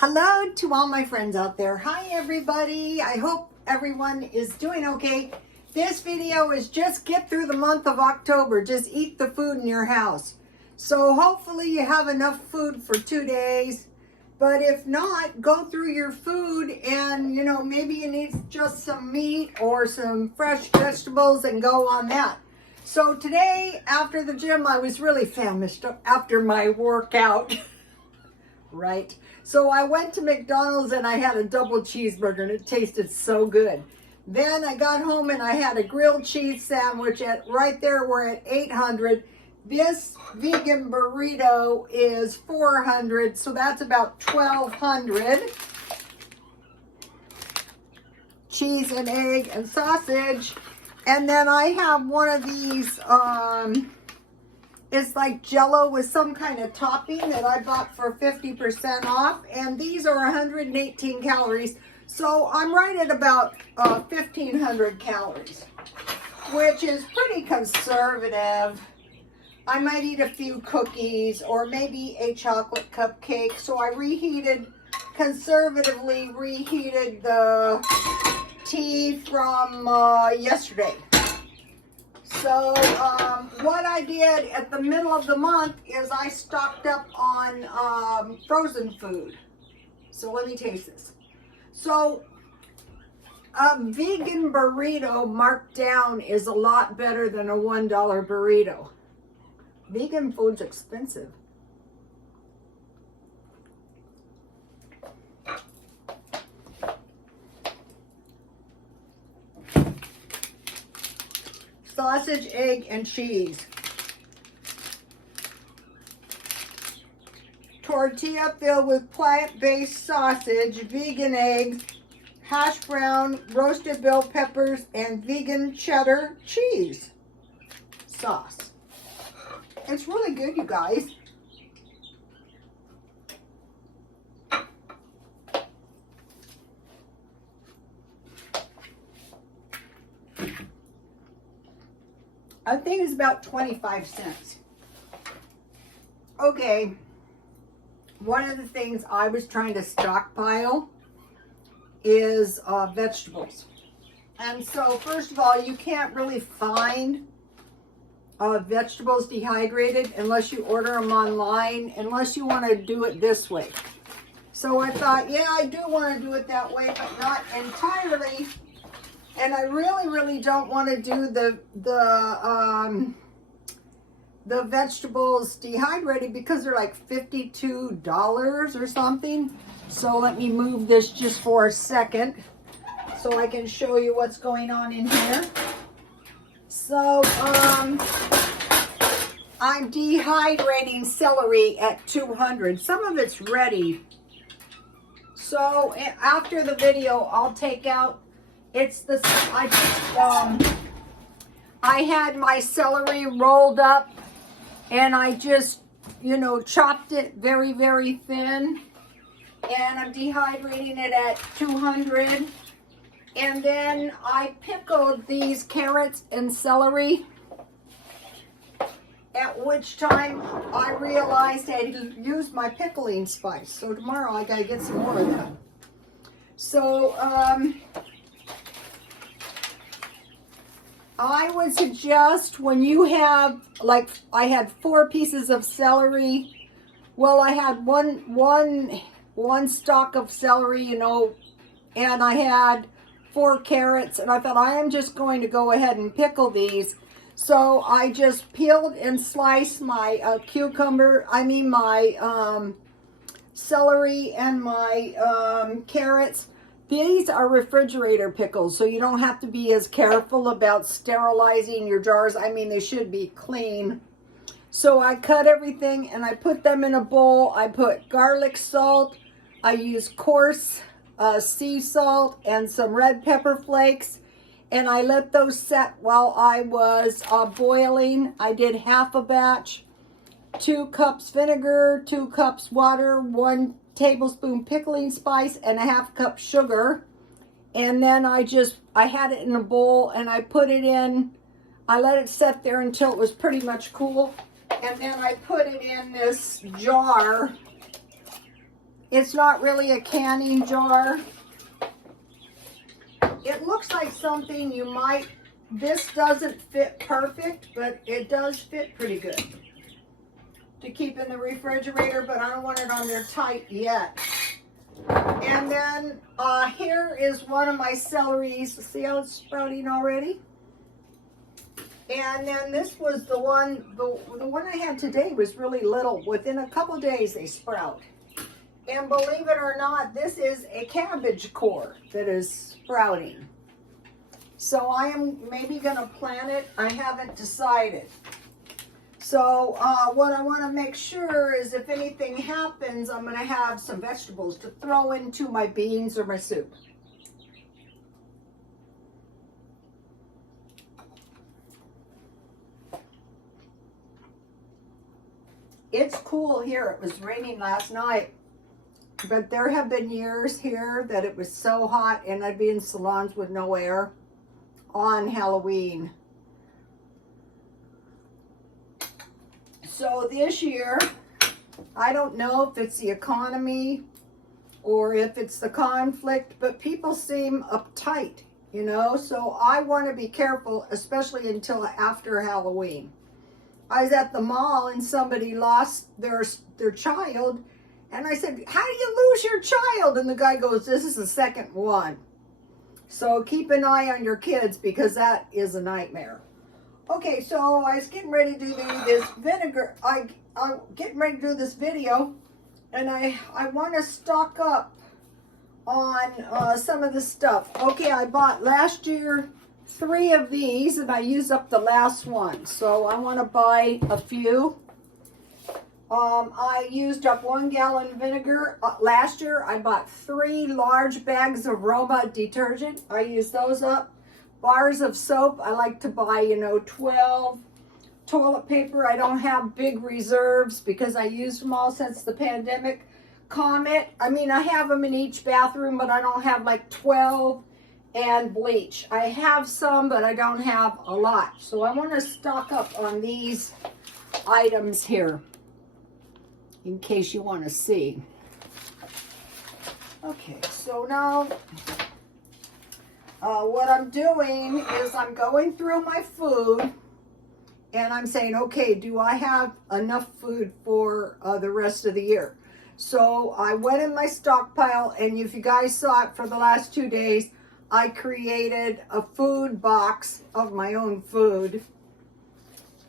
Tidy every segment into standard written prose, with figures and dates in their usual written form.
Hello to all my friends out there. Hi everybody. I hope everyone is doing okay. This video is just get through the month of October. Just eat the food in your house. So hopefully you have enough food for 2 days. But if not, go through your food and maybe you need just some meat or some fresh vegetables and go on that. So today after the gym, I was really famished after my workout. Right? So I went to McDonald's and I had a double cheeseburger and it tasted so good. Then I got home and I had a grilled cheese sandwich right there. We're at 800. This vegan burrito is 400, so that's about 1200. Cheese and egg and sausage. And then I have one of these it's like Jello with some kind of topping that I bought for 50% off. And these are 118 calories. So I'm right at about 1,500 calories, which is pretty conservative. I might eat a few cookies or maybe a chocolate cupcake. So I conservatively reheated the tea from yesterday. So what I did at the middle of the month is I stocked up on frozen food. So let me taste this. So a vegan burrito marked down is a lot better than a $1 burrito. Vegan food's expensive. Sausage, egg, and cheese. Tortilla filled with plant-based sausage, vegan eggs, hash brown, roasted bell peppers, and vegan cheddar cheese sauce. It's really good, you guys. I think it's about 25 cents. Okay, one of the things I was trying to stockpile is vegetables. And so first of all, you can't really find vegetables dehydrated unless you order them online, unless you want to do it this way. So I thought, yeah, I do want to do it that way, but not entirely. And I really don't want to do the vegetables dehydrated because they're like $52 or something. So let me move this just for a second so I can show you what's going on in here. So I'm dehydrating celery at 200. Some of it's ready. So after the video, I'll take out. I had my celery rolled up and I just, chopped it very thin, and I'm dehydrating it at 200. And then I pickled these carrots and celery, at which time I realized I had used my pickling spice. So tomorrow I gotta get some more of that. So, I would suggest when you have, like, I had 4 pieces of celery. Well, I had one stalk of celery, and I had 4 carrots, and I thought I am just going to go ahead and pickle these. So I just peeled and sliced my my celery and my carrots. These are refrigerator pickles, so you don't have to be as careful about sterilizing your jars. They should be clean. So I cut everything and I put them in a bowl. I put garlic salt. I used coarse sea salt and some red pepper flakes. And I let those set while I was boiling. I did half a batch. 2 cups vinegar, 2 cups water, 1 tablespoon pickling spice, and a half cup sugar. And then I had it in a bowl and I put it in. I let it set there until it was pretty much cool. And then I put it in this jar It's not really a canning jar. It looks like something you might, this doesn't fit perfect, but it does fit pretty good to keep in the refrigerator, but I don't want it on there tight yet. And then here is one of my celeries. See how it's sprouting already? And then this was the one I had today was really little. Within a couple days they sprout. And believe it or not, this is a cabbage core that is sprouting. So I am maybe going to plant it. I haven't decided. So what I want to make sure is if anything happens, I'm going to have some vegetables to throw into my beans or my soup. It's cool here. It was raining last night. But there have been years here that it was so hot and I'd be in salons with no air on Halloween. So this year, I don't know if it's the economy or if it's the conflict, but people seem uptight, you know? So I want to be careful, especially until after Halloween. I was at the mall and somebody lost their child. And I said, how do you lose your child? And the guy goes, this is the second one. So keep an eye on your kids because that is a nightmare. Okay, so I was getting ready to do this vinegar. I'm getting ready to do this video. And I want to stock up on some of the stuff. Okay, I bought last year 3 of these and I used up the last one. So I want to buy a few. I used up 1 gallon vinegar. Last year, I bought 3 large bags of Roma detergent. I used those up. Bars of soap. I like to buy, 12. Toilet paper. I don't have big reserves because I used them all since the pandemic. Comet. I have them in each bathroom, but I don't have like 12. And bleach. I have some, but I don't have a lot. So I want to stock up on these items here, in case you want to see. Okay, so now what I'm doing is I'm going through my food and I'm saying, okay, do I have enough food for the rest of the year? So I went in my stockpile, and if you guys saw it for the last 2 days, I created a food box of my own food,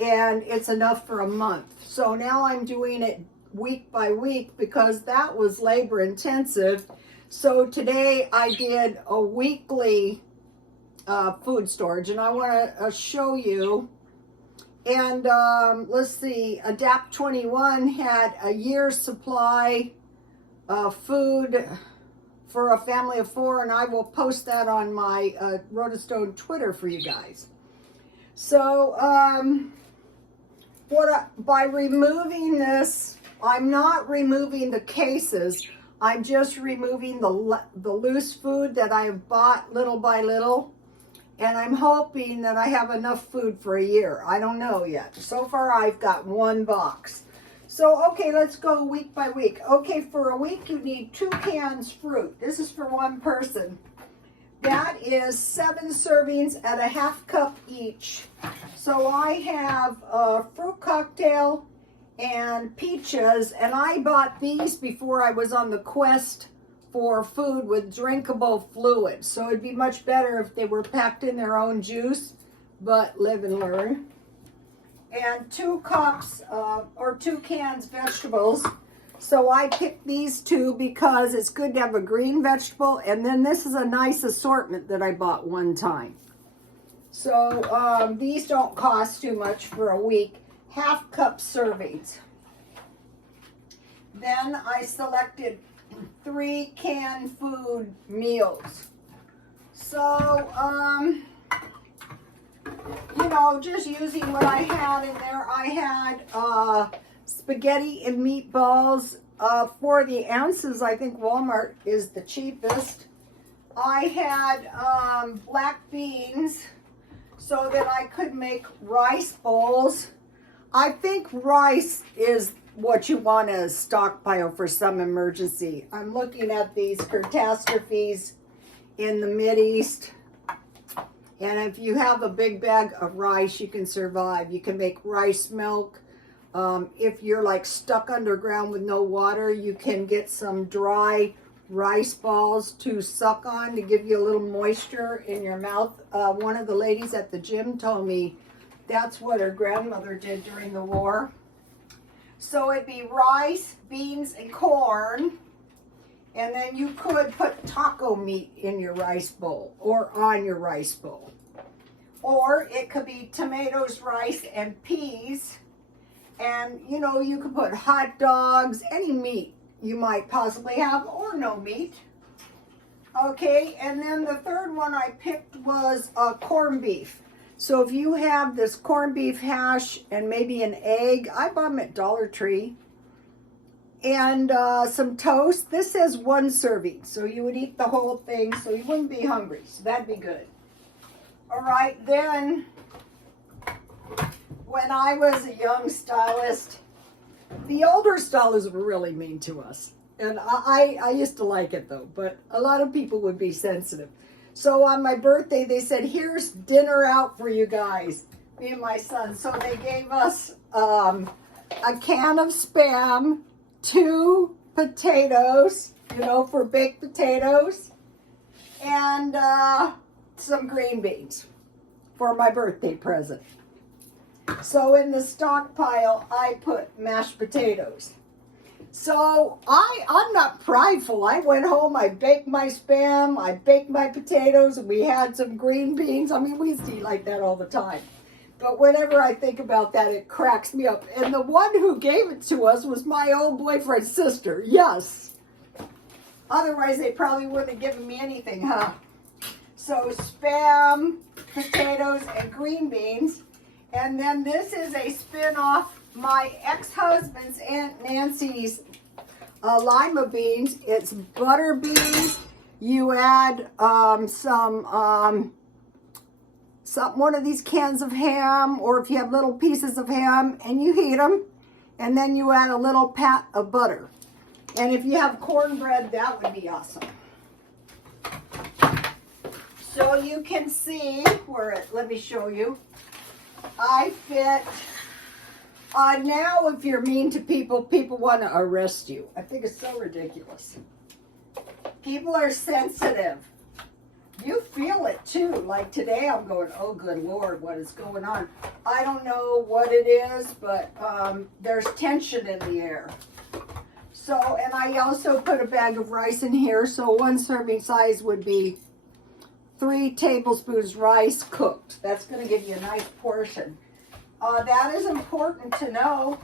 and it's enough for a month. So now I'm doing it week by week because that was labor intensive. So today I did a weekly food storage, and I want to show you. And let's see, Adapt 21 had a year's supply of food for a family of 4, and I will post that on my Rotostone Twitter for you guys. So by removing this, I'm not removing the cases. I'm just removing the loose food that I have bought little by little. And I'm hoping that I have enough food for a year. I don't know yet. So far, I've got 1 box. So, okay, let's go week by week. Okay, for a week, you need 2 cans fruit. This is for 1 person. That is 7 servings at a ½ cup each. So I have a fruit cocktail and peaches, and I bought these before I was on the quest for food with drinkable fluid. So it'd be much better if they were packed in their own juice, but live and learn. And 2 cups or 2 cans vegetables. So I picked these 2 because it's good to have a green vegetable, and then this is a nice assortment that I bought one time. So these don't cost too much for a week. ½ cup servings. Then I selected 3 canned food meals. So, just using what I had in there. I had spaghetti and meatballs. For the ounces, I think Walmart is the cheapest. I had black beans so that I could make rice bowls. I think rice is what you want to stockpile for some emergency. I'm looking at these catastrophes in the Mideast. And if you have a big bag of rice, you can survive. You can make rice milk. If you're like stuck underground with no water, you can get some dry rice balls to suck on to give you a little moisture in your mouth. One of the ladies at the gym told me that's what her grandmother did during the war. So it'd be rice, beans, and corn. And then you could put taco meat in your rice bowl or on your rice bowl. Or it could be tomatoes, rice, and peas. And, you know, you could put hot dogs, any meat you might possibly have, or no meat. Okay, and then the third one I picked was corned beef. So if you have this corned beef hash and maybe an egg, I bought them at Dollar Tree, and some toast. This says 1 serving, so you would eat the whole thing, so you wouldn't be hungry, so that'd be good. All right, then, when I was a young stylist, the older stylists were really mean to us. And I used to like it though, but a lot of people would be sensitive. So on my birthday, they said, here's dinner out for you guys, me and my son. So they gave us a can of Spam, 2 potatoes, you know, for baked potatoes, and some green beans for my birthday present. So in the stockpile, I put mashed potatoes. So I'm not prideful. I went home, I baked my Spam, I baked my potatoes, and we had some green beans. I mean, we used to eat like that all the time. But whenever I think about that, it cracks me up. And the one who gave it to us was my old boyfriend's sister. Yes. Otherwise, they probably wouldn't have given me anything, huh? So Spam, potatoes, and green beans. And then this is a spin-off, my ex-husband's Aunt Nancy's lima beans. It's butter beans. You add one of these cans of ham, or if you have little pieces of ham, and you heat them. And then you add a little pat of butter. And if you have cornbread, that would be awesome. So you can see let me show you. I fit, now if you're mean to people, people want to arrest you. I think it's so ridiculous. People are sensitive. You feel it too. Like today I'm going, oh good Lord, what is going on? I don't know what it is, but there's tension in the air. So, and I also put a bag of rice in here, so 1 serving size would be 3 tablespoons rice cooked. That's going to give you a nice portion. That is important to know.